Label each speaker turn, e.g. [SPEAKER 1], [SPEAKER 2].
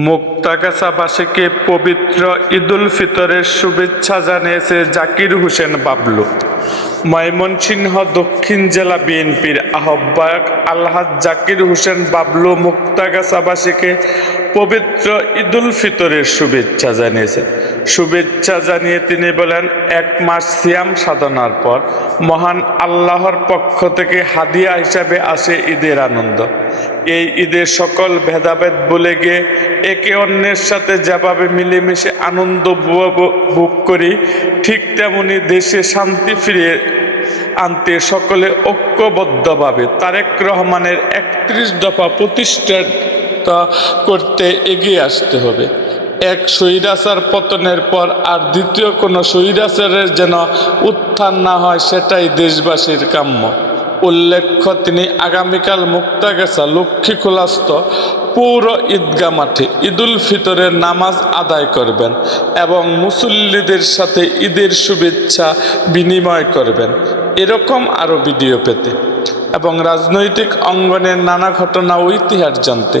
[SPEAKER 1] মুক্তাগাছাবাসীকে পবিত্র ঈদুল ফিতরের শুভেচ্ছা জানিয়েছে জাকির হোসেন বাবলু। ময়মনসিংহ দক্ষিণ জেলা বিএনপির আহ্বায়ক আলহাজ জাকির হোসেন বাবলু মুক্তাগাছাবাসীকে পবিত্র ঈদুল ফিতরের শুভেচ্ছা জানিয়েছেন শুভেচ্ছা জানিয়ে তিনি বলেন, এক মাস সিয়াম সাধনার পর মহান আল্লাহর পক্ষ থেকে হাদিয়া হিসাবে আসে ঈদের আনন্দ। এই ঈদের সকল ভেদাভেদ বলে গিয়ে একে অন্যের সাথে যেভাবে মিলেমিশে আনন্দ ভোগ করি, ঠিক তেমনি দেশে শান্তি ফিরিয়ে আনতে সকলে ঐক্যবদ্ধভাবে তারেক রহমানের একত্রিশ দফা প্রতিষ্ঠা করতে এগিয়ে আসতে হবে। এক স্বৈরাচার পতনের পর আর দ্বিতীয় কোনো স্বৈরাচারের যেন উত্থান না হয়, সেটাই দেশবাসীর কাম্য। উল্লেখ্য, তিনি আগামীকাল মুক্তাগেছা, লক্ষ্মীখোলাস্থ পৌর ঈদগা মাঠে ঈদুল ফিতরের নামাজ আদায় করবেন এবং মুসল্লিদের সাথে ঈদের শুভেচ্ছা বিনিময় করবেন। এরকম আরও ভিডিও পেতে। এবং রাজনৈতিক অঙ্গনের নানা ঘটনা ও ইতিহাস জানতে